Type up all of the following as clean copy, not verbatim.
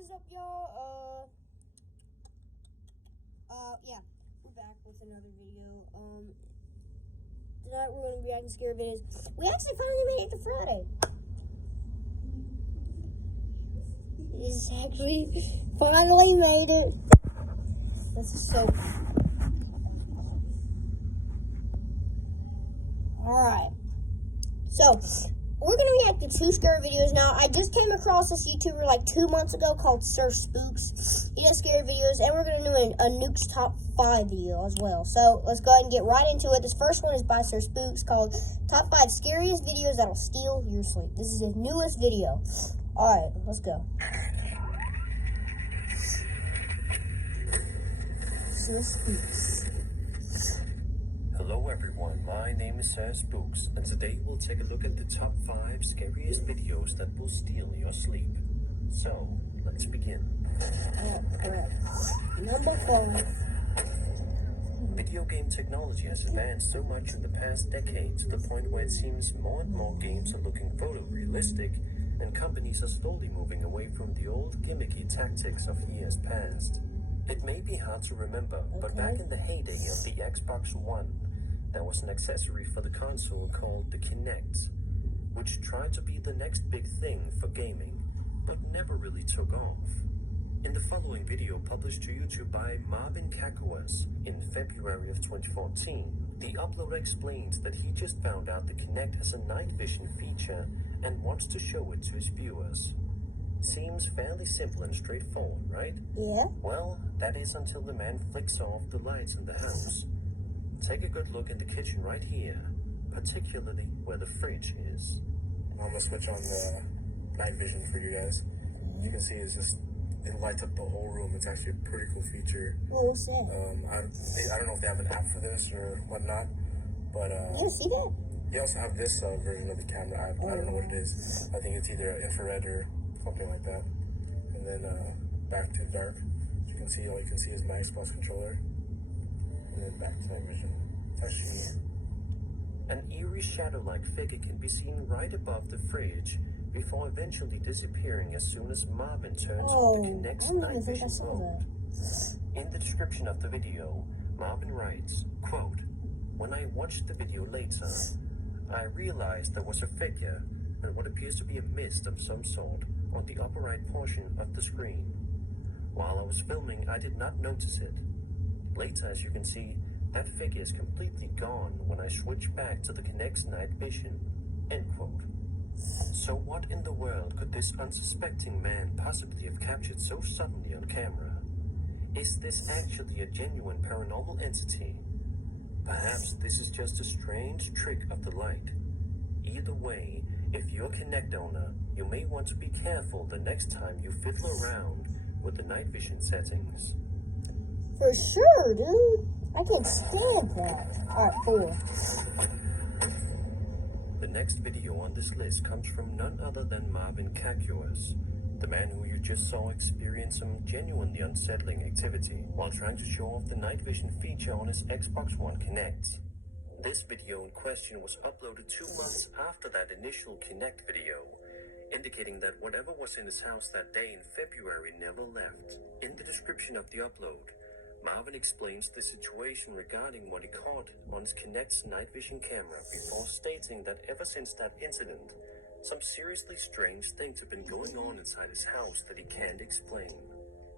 What is up, y'all? Yeah, we're back with another video. Tonight we're going to be reacting to scary videos. We actually finally made it to Friday. This actually finally made it. This is so Alright. So, we're going to react to 2 scary videos now. I just came across this YouTuber like 2 months ago called Spooks. He does scary videos, and we're going to do a Nuke's Top 5 video as well. So, let's go ahead and get right into it. This first one is by Spooks called Top 5 Scariest Videos That'll Steal Your Sleep. This is his newest video. Alright, let's go. Spooks. Hello everyone, my name is Spooks, and today we'll take a look at the top 5 scariest videos that will steal your sleep. So, let's begin. Correct. Number 5. Video game technology has advanced so much in the past decade to the point where it seems more and more games are looking photorealistic, and companies are slowly moving away from the old gimmicky tactics of years past. It may be hard to remember, but back in the heyday of the Xbox One, there was an accessory for the console called the Kinect, which tried to be the next big thing for gaming, but never really took off. In the following video published to YouTube by Marvin Kakuas in February of 2014, the uploader explains that he just found out the Kinect has a night vision feature and wants to show it to his viewers. Seems fairly simple and straightforward, right? Yeah. Well, that is until the man flicks off the lights in the house. Take a good look in the kitchen right here, particularly where the fridge is. I'm gonna switch on the night vision for you guys. You can see it lights up the whole room. It's actually a pretty cool feature. Well said. I don't know if they have an app for this or whatnot, but You see that? they also have this version of the camera. I don't know what it is. I think it's either infrared or something like that. And then back to dark. As you can see, all you can see is my Xbox controller. And then back to night vision. It's actually An eerie shadow-like figure can be seen right above the fridge before eventually disappearing as soon as Marvin turns on the Kinect's night vision mode. In the description of the video, Marvin writes, quote, "When I watched the video later, I realized there was a figure and what appears to be a mist of some sort on the upper right portion of the screen. While I was filming, I did not notice it. Later, as you can see, that figure is completely gone when I switch back to the Kinect's night vision." End quote. So what in the world could this unsuspecting man possibly have captured so suddenly on camera? Is this actually a genuine paranormal entity? Perhaps this is just a strange trick of the light. Either way, if you're a Kinect owner, you may want to be careful the next time you fiddle around with the night vision settings. For sure, dude. I can't stand that. Alright, 4. The next video on this list comes from none other than Marvin Kakuas, the man who you just saw experience some genuinely unsettling activity while trying to show off the night vision feature on his Xbox One Kinect. This video in question was uploaded 2 months after that initial Kinect video, indicating that whatever was in his house that day in February never left. In the description of the upload, Marvin explains the situation regarding what he caught on his Kinect's night vision camera before stating that ever since that incident, some seriously strange things have been going on inside his house that he can't explain.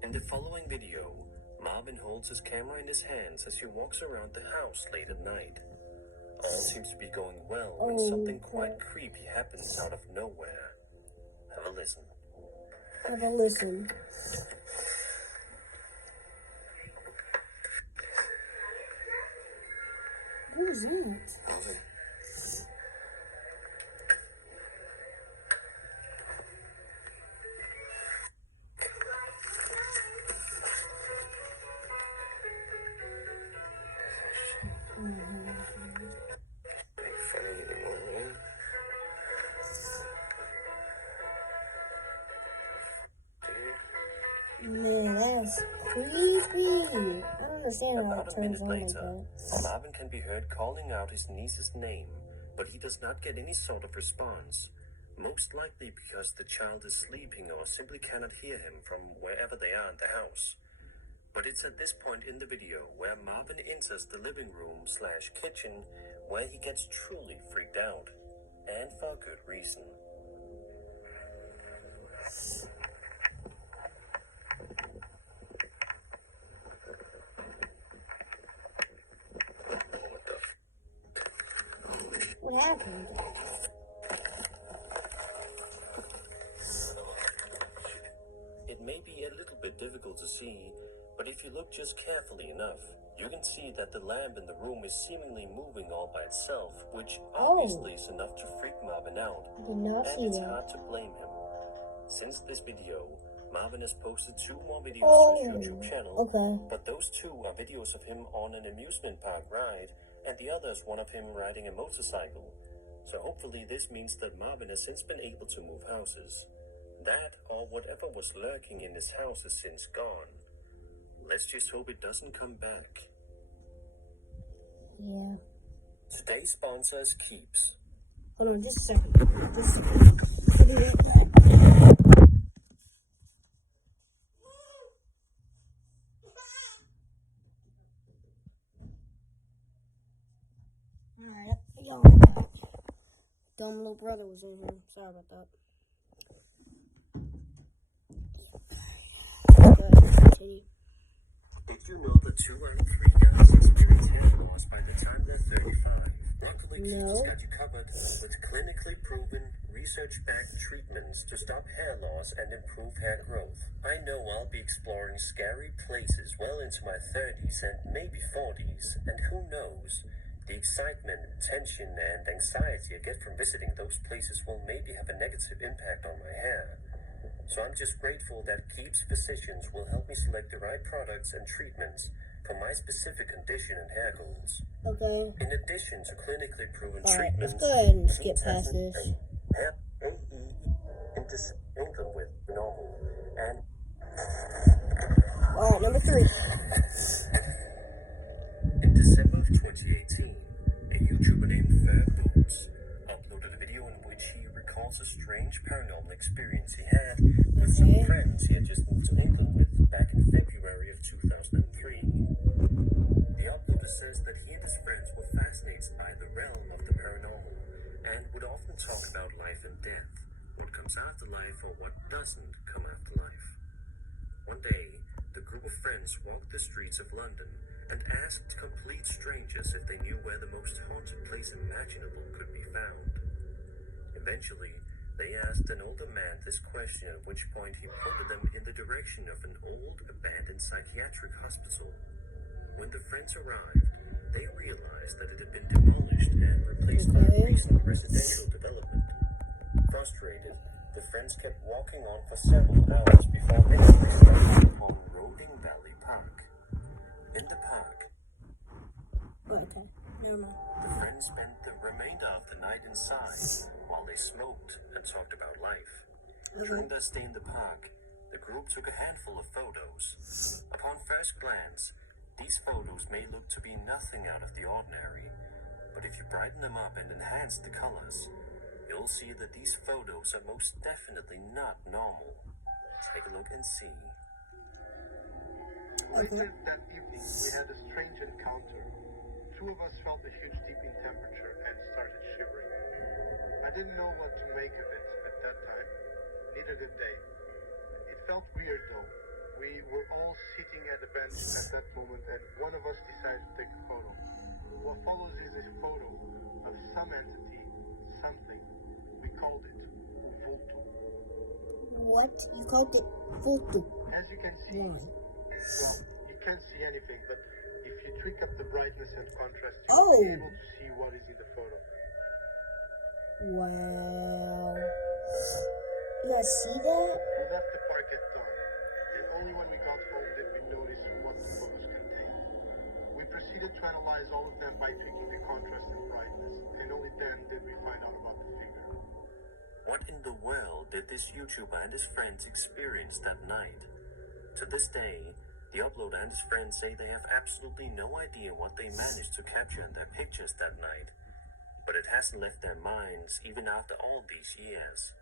In the following video, Marvin holds his camera in his hands as he walks around the house late at night. All seems to be going well when something quite creepy happens out of nowhere. Have a listen. Have a listen. What is that? Man, that's creepy. I don't understand how About it a turns minute on like later, that. Marvin can be heard calling out his niece's name, but he does not get any sort of response. most likely because the child is sleeping or simply cannot hear him from wherever they are in the house. But it's at this point in the video where Marvin enters the living room / kitchen where he gets truly freaked out, and for good reason. What happened? It may be a little bit difficult to see, but if you look just carefully enough, you can see that the lamp in the room is seemingly moving all by itself, which obviously is enough to freak Marvin out, I did not and see it's that. hard to blame him. Since this video, Marvin has posted 2 more videos to his YouTube channel, but those 2 are videos of him on an amusement park ride, and the other is one of him riding a motorcycle. So hopefully this means that Marvin has since been able to move houses. That, or whatever was lurking in his house, is since gone. Let's just hope it doesn't come back. Yeah. Today's sponsor is Keeps. Hold on, just a second. Just a second. I'll be right back. Alright, y'all. Dumb little brother was in here. Sorry about that. Continue. Did you know that 2 out of 3 guys experience hair loss by the time they're 35? Luckily, Keeps got you covered with clinically proven, research-backed treatments to stop hair loss and improve hair growth. I know I'll be exploring scary places well into my 30s and maybe 40s, and who knows, the excitement, tension, and anxiety I get from visiting those places will maybe have a negative impact on my hair. So I'm just grateful that Keeps physicians will help me select the right products and treatments for my specific condition and hair goals. Okay. In addition to clinically proven Alright, let's treatments, go ahead and skip Keeps has past this. hair intermingled with normal and Alright, number 3. in December of 2018, a YouTuber named Spooks uploaded a video in which he recalls a strange paranormal experience he had with some friends he had just moved to England with back in February of 2003. The uploader says that he and his friends were fascinated by the realm of the paranormal and would often talk about life and death, what comes after life or what doesn't come after life. One day, the group of friends walked the streets of London and asked complete strangers if they knew where the most haunted place imaginable could be found. Eventually, they asked an older man this question, at which point he pointed them in the direction of an old, abandoned psychiatric hospital. When the friends arrived, they realized that it had been demolished and replaced by a recent residential development. Frustrated, the friends kept walking on for several hours before eventually stumbling upon Roding Valley Park. In the park, Okay, never mind. the friends spent the remainder of the night inside while they smoked and talked about life. During their stay in the park, the group took a handful of photos. Upon first glance, these photos may look to be nothing out of the ordinary, but if you brighten them up and enhance the colors, you'll see that these photos are most definitely not normal. Take a look and see. Later that evening, we had a strange encounter. 2 of us felt a huge dip in temperature and started shivering. I didn't know what to make of it at that time, neither did they. It felt weird though. We were all sitting at a bench at that moment and one of us decided to take a photo. What follows is a photo of some entity, something. We called it Uvultu. What? You called it Vultu. As you can see, well, you can't see anything, but if you tweak up the brightness and contrast, you'll be able to see what is in the photo. Wow. You guys see that? We left the park at dawn, and only when we got home did we notice what the photos contained. We proceeded to analyze all of them by tweaking the contrast and brightness, and only then did we find out about the figure. What in the world did this YouTuber and his friends experience that night? To this day, the uploader and his friends say they have absolutely no idea what they managed to capture in their pictures that night. but it hasn't left their minds even after all these years.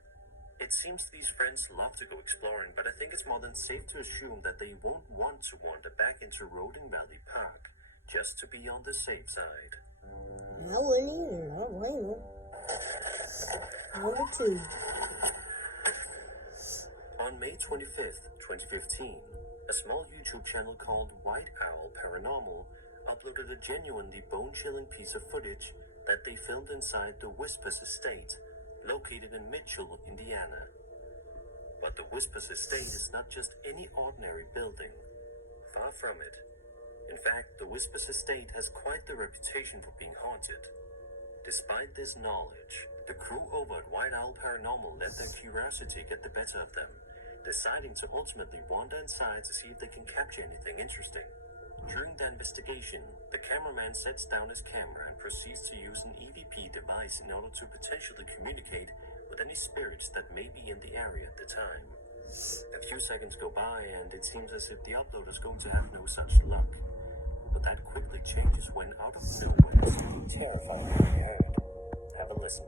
It seems these friends love to go exploring, but I think it's more than safe to assume that they won't want to wander back into Roding Valley Park just to be on the safe side. I wouldn't either. I don't blame them. Number 2. On May 25th, 2015, a small YouTube channel called White Owl Paranormal uploaded a genuinely bone-chilling piece of footage that they filmed inside the Whispers Estate, located in Mitchell, Indiana. But the Whispers Estate is not just any ordinary building. Far from it. In fact, the Whispers Estate has quite the reputation for being haunted. Despite this knowledge, the crew over at White Owl Paranormal let their curiosity get the better of them, deciding to ultimately wander inside to see if they can capture anything interesting. During the investigation, the cameraman sets down his camera and proceeds to use an EVP device in order to potentially communicate with any spirits that may be in the area at the time. A few seconds go by and it seems as if the uploader is going to have no such luck. But that quickly changes when out of nowhere something terrifying can be heard. Have a listen.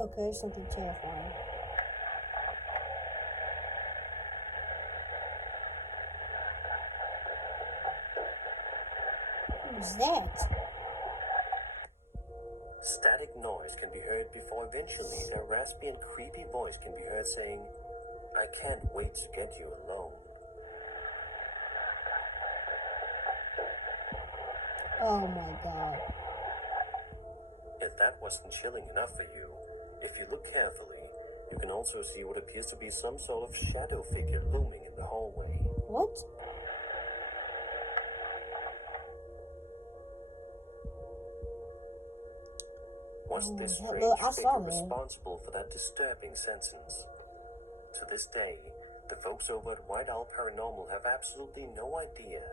Okay, something terrifying. What is that? Static noise can be heard before eventually a raspy and creepy voice can be heard saying, "I can't wait to get you alone." Oh my god. If that wasn't chilling enough for you, if you look carefully, you can also see what appears to be some sort of shadow figure looming in the hallway. What? Was this Oh, strange I saw figure that. responsible for that disturbing sentence? To this day, the folks over at White Owl Paranormal have absolutely no idea,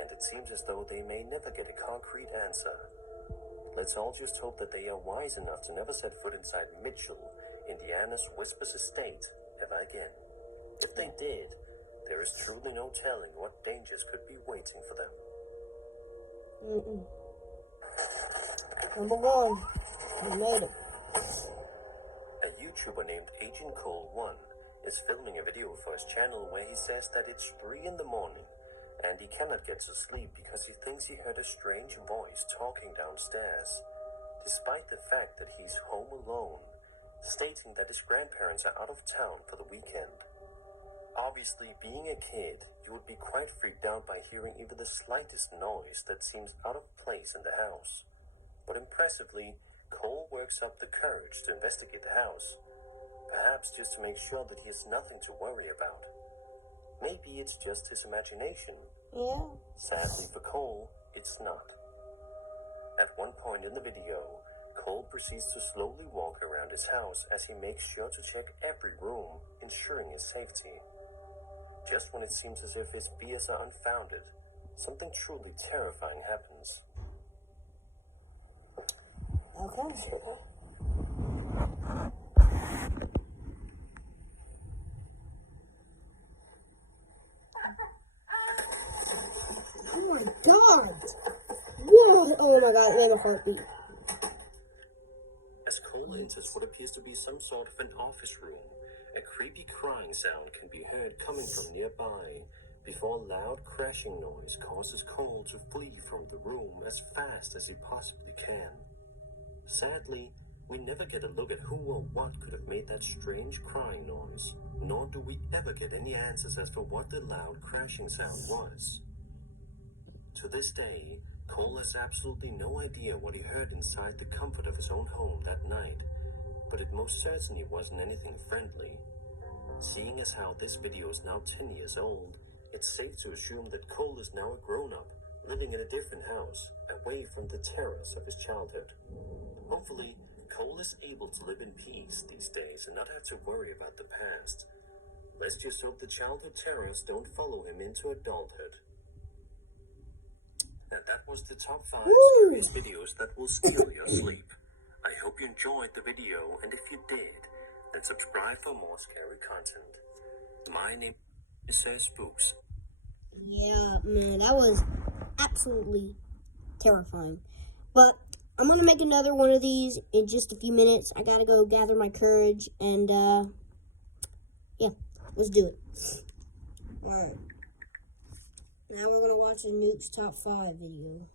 and it seems as though they may never get a concrete answer. Let's all just hope that they are wise enough to never set foot inside Mitchell, Indiana's Whispers Estate ever again. If they did, there is truly no telling what dangers could be waiting for them. Number 1. We made it. A YouTuber named Agent Cole 1 is filming a video for his channel where he says that it's 3 in the morning and he cannot get to sleep because he thinks he heard a strange voice talking downstairs, despite the fact that he's home alone, stating that his grandparents are out of town for the weekend. Obviously, being a kid, you would be quite freaked out by hearing even the slightest noise that seems out of place in the house. But impressively, Cole works up the courage to investigate the house, perhaps just to make sure that he has nothing to worry about. Maybe it's just his imagination. Yeah. Sadly for Cole, it's not. At one point in the video, Cole proceeds to slowly walk around his house as he makes sure to check every room, ensuring his safety. Just when it seems as if his fears are unfounded, something truly terrifying happens. Okay. Oh my god! What? Oh my god, and a heartbeat. As Cole enters what appears to be some sort of an office room, a creepy crying sound can be heard coming from nearby, before a loud crashing noise causes Cole to flee from the room as fast as he possibly can. Sadly, we never get a look at who or what could have made that strange crying noise, nor do we ever get any answers as to what the loud crashing sound was. To this day, Cole has absolutely no idea what he heard inside the comfort of his own home that night, but it most certainly wasn't anything friendly. Seeing as how this video is now 10 years old, it's safe to assume that Cole is now a grown-up, living in a different house, away from the terrors of his childhood. Hopefully, Cole is able to live in peace these days and not have to worry about the past. Let's just hope the childhood terrors don't follow him into adulthood. And that was the top 5 scariest videos that will steal your sleep. I hope you enjoyed the video, and if you did, then subscribe for more scary content. My name is Spooks. Yeah, man, that was absolutely terrifying. But I'm gonna make another one of these in just a few minutes. I gotta go gather my courage, and yeah, let's do it. Alright. Now we're gonna watch a Nuke's Top 5 video.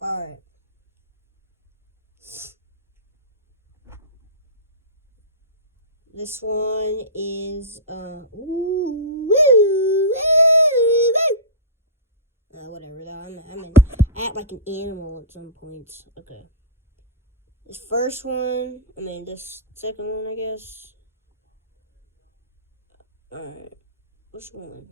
Alright. This one is, whatever, though. I act like an animal at some points. Okay. This first one, this second one, I guess. Alright. Which one?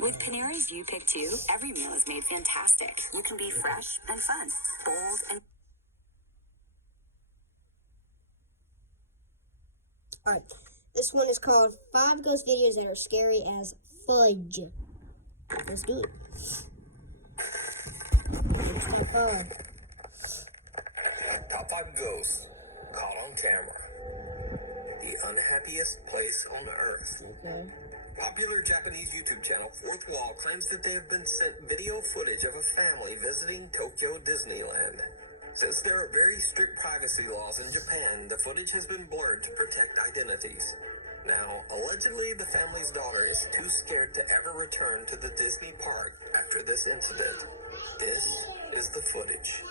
With Panera's You Pick 2, every meal is made fantastic. You can be fresh and fun, bold and... Alright, this one is called 5 Ghost Videos That Are Scary as Fudge. Let's do it. Top 5. Top 5 ghosts caught on camera. The unhappiest place on earth. Okay. Popular Japanese YouTube channel Fourth Wall claims that they have been sent video footage of a family visiting Tokyo Disneyland. Since there are very strict privacy laws in Japan, the footage has been blurred to protect identities. Now, allegedly, the family's daughter is too scared to ever return to the Disney park after this incident. This is the footage.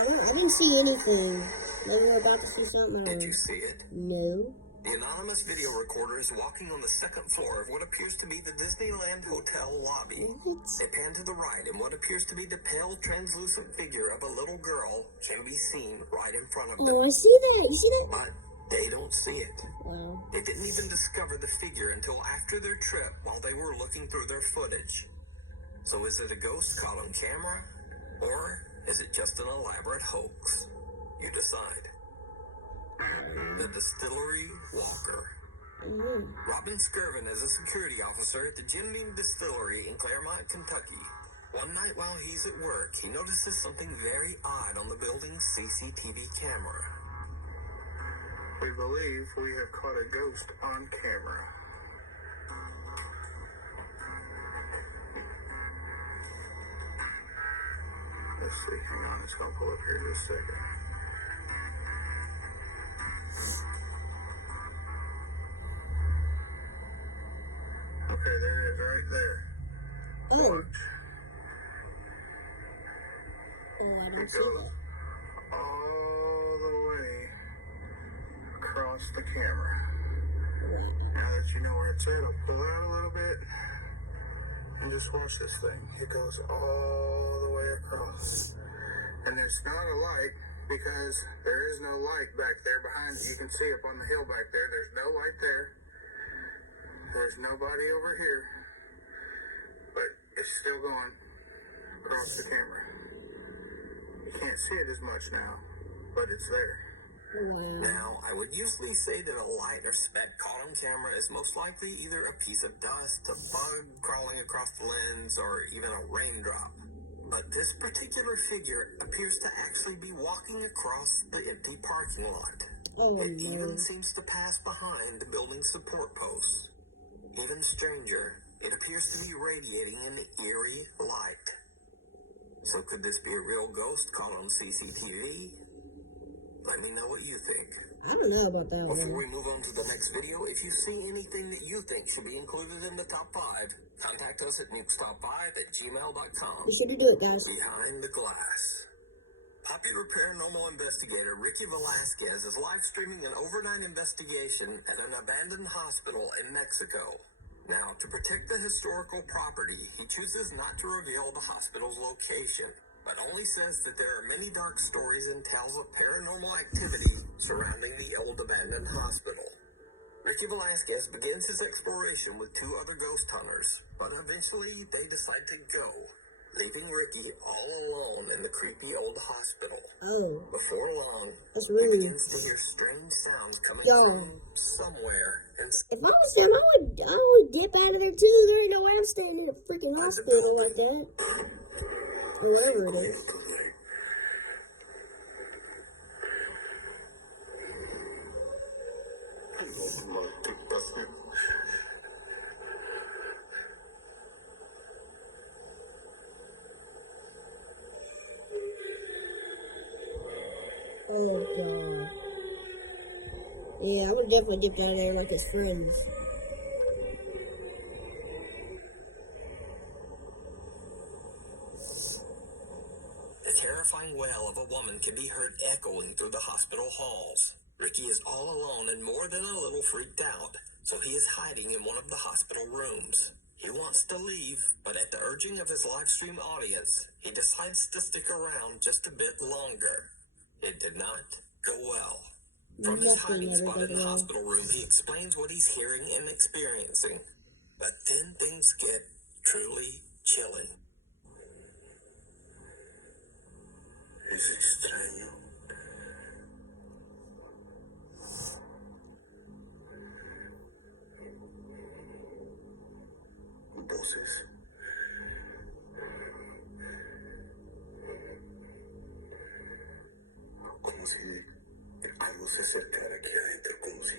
I didn't see anything. Maybe we're about to see something. Did you see it? No. The anonymous video recorder is walking on the second floor of what appears to be the Disneyland Hotel lobby. What? They pan to the right, and what appears to be the pale, translucent figure of a little girl can be seen right in front of them. Oh, I see that. You see that? But they don't see it. Wow. They didn't even discover the figure until after their trip while they were looking through their footage. So is it a ghost caught on camera? Or is it just an elaborate hoax? You decide. The Distillery Walker. Robin Skirvin is a security officer at the Jim Beam Distillery in Claremont, Kentucky. One night while he's at work, he notices something very odd on the building's CCTV camera. We believe we have caught a ghost on camera. Let's see, hang on, it's gonna pull up here in just a second. Okay, there it is, right there. Oh. Watch. Oh, I don't It see goes that. all the way across the camera. Right. Now that you know where it's at, I'll pull out a little bit and just watch this thing. It goes all the way across. And it's not a light because there is no light back there behind it. You can see up on the hill back there. There's no light there. There's nobody over here. But it's still going across the camera. You can't see it as much now, but it's there. Now, I would usually say that a light or speck caught on camera is most likely either a piece of dust, a bug crawling across the lens, or even a raindrop. But this particular figure appears to actually be walking across the empty parking lot. Oh, It no. even seems to pass behind the building's support posts. Even stranger, it appears to be radiating an eerie light. So could this be a real ghost caught on CCTV? Let me know what you think. I don't know about that Before one. we move on to the next video, if you see anything that you think should be included in the top 5, contact us at nukestop5@gmail.com. Be sure to do it, guys. Behind the Glass. Popular paranormal investigator Ricky Velasquez is live streaming an overnight investigation at an abandoned hospital in Mexico. Now, to protect the historical property, he chooses not to reveal the hospital's location, but only says that there are many dark stories and tales of paranormal activity surrounding the old abandoned hospital. Ricky Velasquez begins his exploration with 2 other ghost hunters, but eventually they decide to go. leaving Ricky all alone in the creepy old hospital. Oh, Before long, that's he rude. begins to hear strange sounds coming Yo. from somewhere inside If I was them, I would dip out of there too. There ain't no way I'm staying in a freaking hospital like that. Or wherever it is. Oh god. Yeah, I would definitely dip out of there like his friends. The terrifying wail of a woman can be heard echoing through the hospital halls. Ricky is all alone and more than a little freaked out, so he is hiding in one of the hospital rooms. He wants to leave, but at the urging of his live stream audience, he decides to stick around just a bit longer. It did not go well. From his hiding spot in the hospital room, he explains what he's hearing and experiencing. But then things get truly chilling. Es extraño. Voces. Como si algo se acercara aquí adentro, como si...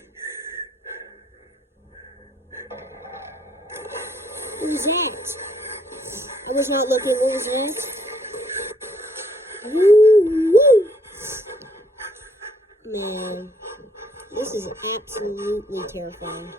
Who's that? I was not looking. What was that? Woo, woo. Man, this is absolutely terrifying.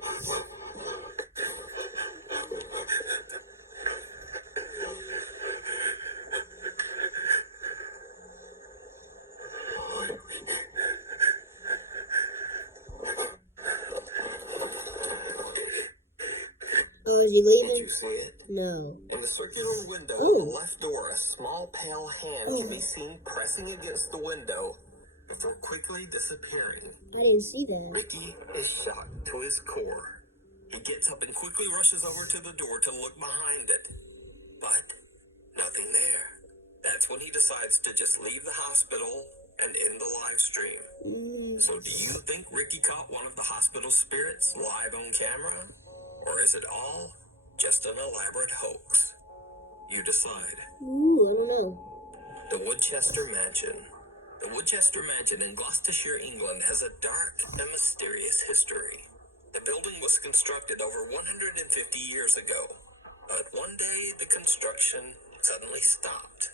Oh, is he Did leaving? you see it? No. In the circular window Oh. on the left door, a small pale hand can be seen pressing against the window before quickly disappearing. I didn't see that. Ricky is shocked to his core. He gets up and quickly rushes over to the door to look behind it. But nothing there. That's when he decides to just leave the hospital and end the live stream. So do you think Ricky caught one of the hospital spirits live on camera? Or is it all just an elaborate hoax? You decide. Ooh, I don't know. The Woodchester Mansion. The Woodchester Mansion in Gloucestershire, England has a dark and mysterious history. The building was constructed over 150 years ago, but one day the construction suddenly stopped.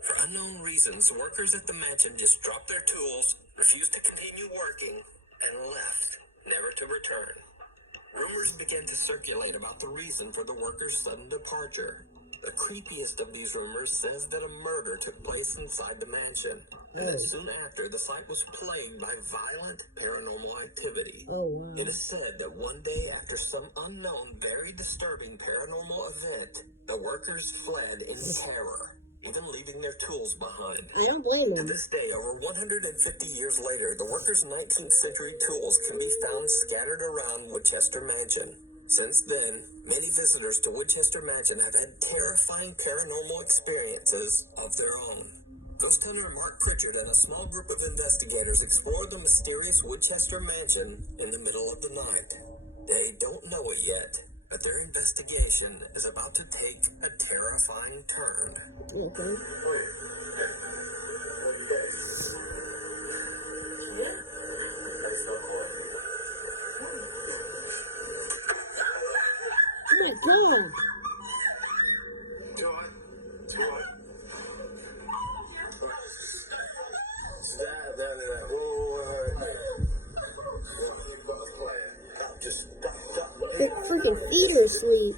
For unknown reasons, workers at the mansion just dropped their tools, refused to continue working, and left, never to return. Rumors began to circulate about the reason for the workers' sudden departure. The creepiest of these rumors says that a murder took place inside the mansion, and that soon after, the site was plagued by violent paranormal activity. Oh, wow. It is said that one day after some unknown, very disturbing paranormal event, the workers fled in terror, even leaving their tools behind. I don't blame To him. this day, over 150 years later, the workers' 19th century tools can be found scattered around Woodchester Mansion. Since then, many visitors to Woodchester Mansion have had terrifying paranormal experiences of their own. Ghost hunter Mark Pritchard and a small group of investigators explored the mysterious Woodchester Mansion in the middle of the night. They don't know it yet, but their investigation is about to take a terrifying turn. Okay. Oh my god. Their freaking feet are asleep.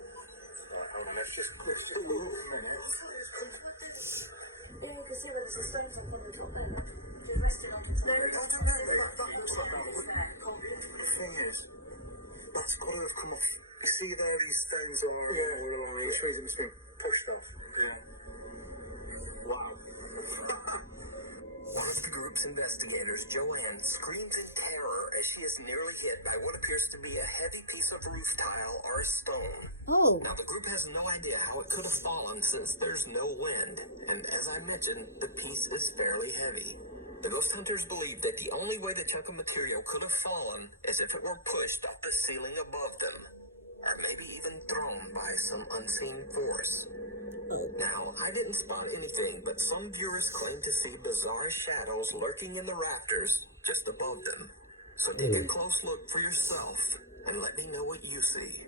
Let's just go through the roof a minute. Yeah, you can see where there's a stones up on the top there. Just resting on it. No, I don't know. The thing is, that's got to have come off. You see there, these stones are all along the trees in between. Pushed off. Yeah. Wow. group's investigators, Joanne screams in terror as she is nearly hit by what appears to be a heavy piece of roof tile or a stone. Oh. Now, the group has no idea how it could have fallen since there's no wind, and as I mentioned, the piece is fairly heavy. The ghost hunters believe that the only way the chunk of material could have fallen is if it were pushed off the ceiling above them, or maybe even thrown by some unseen force. Now, I didn't spot anything, but some viewers claim to see bizarre shadows lurking in the rafters just above them. So take a close look for yourself and let me know what you see.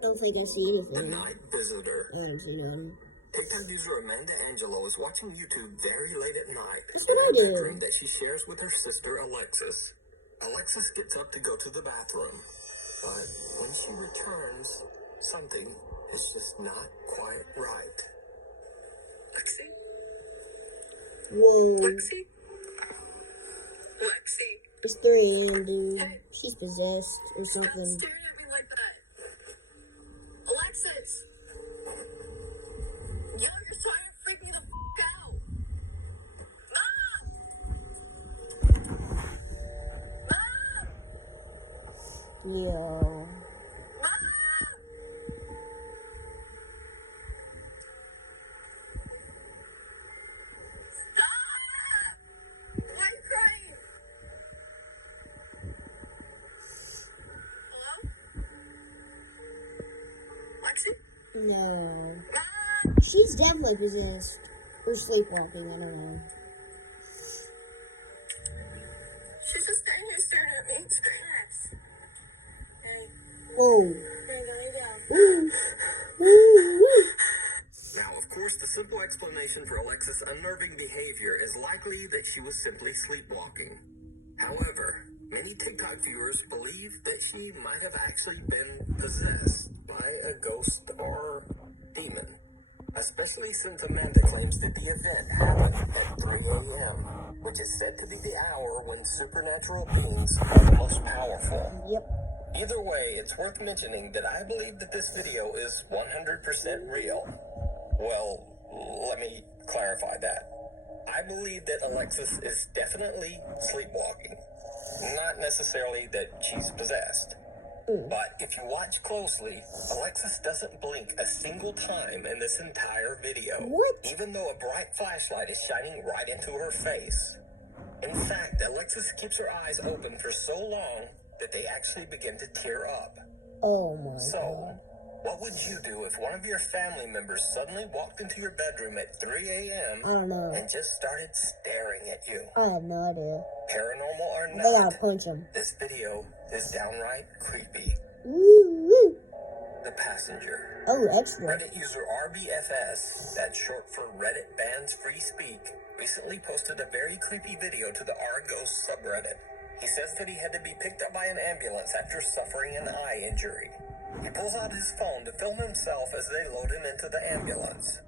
Don't think I see anything. The Night Visitor. I don't see none. TikTok user Amanda Angelo is watching YouTube very late at night. That's what I in her bedroom do. that she shares with her sister Alexis. Alexis gets up to go to the bathroom, but when she returns, something is just not quite right. Lexi? Whoa. Lexi? Lexi? It's 3 a.m., dude. Hey. She's possessed or Stop something. staring at me like that. Alexis! Yo, you're trying to freak me the f*** out. Mom! Mom! Yo. Mom! Stop! I'm crying. Hello? Lexi? No. Mom! She's definitely possessed. Or sleepwalking, I don't know. She's just standing here staring at me. It's Relax. Hey, Whoa. hey, lay down. Ooh. Ooh. Now, of course, the simple explanation for Alexis' unnerving behavior is likely that she was simply sleepwalking. However, many TikTok viewers believe that she might have actually been possessed by a ghost or demon. Especially since Amanda claims that the event happened at 3 a.m., which is said to be the hour when supernatural beings are the most powerful. Yep. Either way, it's worth mentioning that I believe that this video is 100% real. Well, let me clarify that. I believe that Alexis is definitely sleepwalking. Not necessarily that she's possessed. But if you watch closely, Alexis doesn't blink a single time in this entire video. What? Even though a bright flashlight is shining right into her face. In fact, Alexis keeps her eyes open for so long that they actually begin to tear up. Oh my So, god. what would you do if one of your family members suddenly walked into your bedroom at 3 a.m. I don't know. and just started staring at you? I have no idea. Paranormal or I gotta not, punch him. this video is downright creepy. Woo. The Passenger. Oh, extra. Reddit user RBFS, that's short for Reddit Bans Free Speak, recently posted a very creepy video to the R-Ghost subreddit. He says that he had to be picked up by an ambulance after suffering an eye injury. He pulls out his phone to film himself as they load him into the ambulance.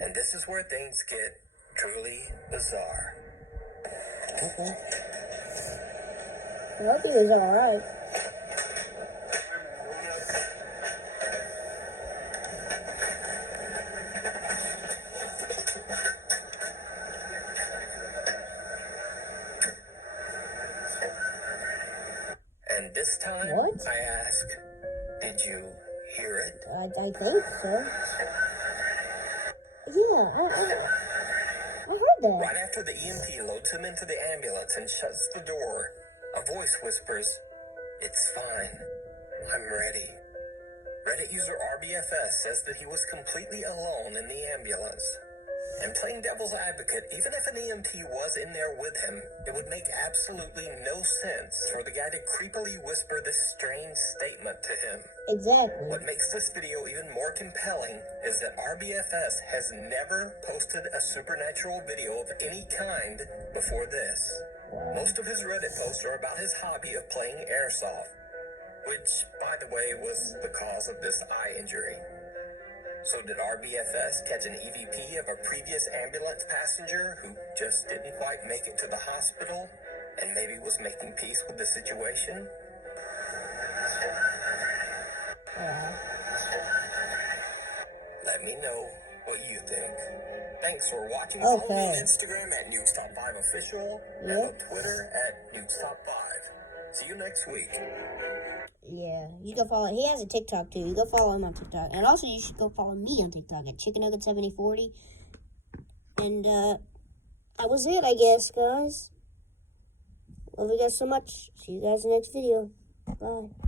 And this is where things get truly bizarre. I hope he was alright. And this time, What? I ask, did you hear it? I think so. Yeah, I heard that. Right after the EMT loads him into the ambulance and shuts the door, a voice whispers, "It's fine. I'm ready." Reddit user RBFS says that he was completely alone in the ambulance. And playing devil's advocate, even if an EMT was in there with him, it would make absolutely no sense for the guy to creepily whisper this strange statement to him. Exactly. What makes this video even more compelling is that RBFS has never posted a supernatural video of any kind before this. Most of his Reddit posts are about his hobby of playing airsoft, which, by the way, was the cause of this eye injury. So did RBFS catch an EVP of a previous ambulance passenger who just didn't quite make it to the hospital and maybe was making peace with the situation? let me know what you think. Thanks for watching. Follow me on Okay. Instagram at Nuke's Top 5 Official and Yep. on Twitter at Nuke's Top 5. See you next week. Yeah, you go follow. He has a TikTok too. You go follow him on TikTok, and also you should go follow me on TikTok at chickennugget7040. And that was it, I guess, guys. Love you guys so much. See you guys in the next video. Bye.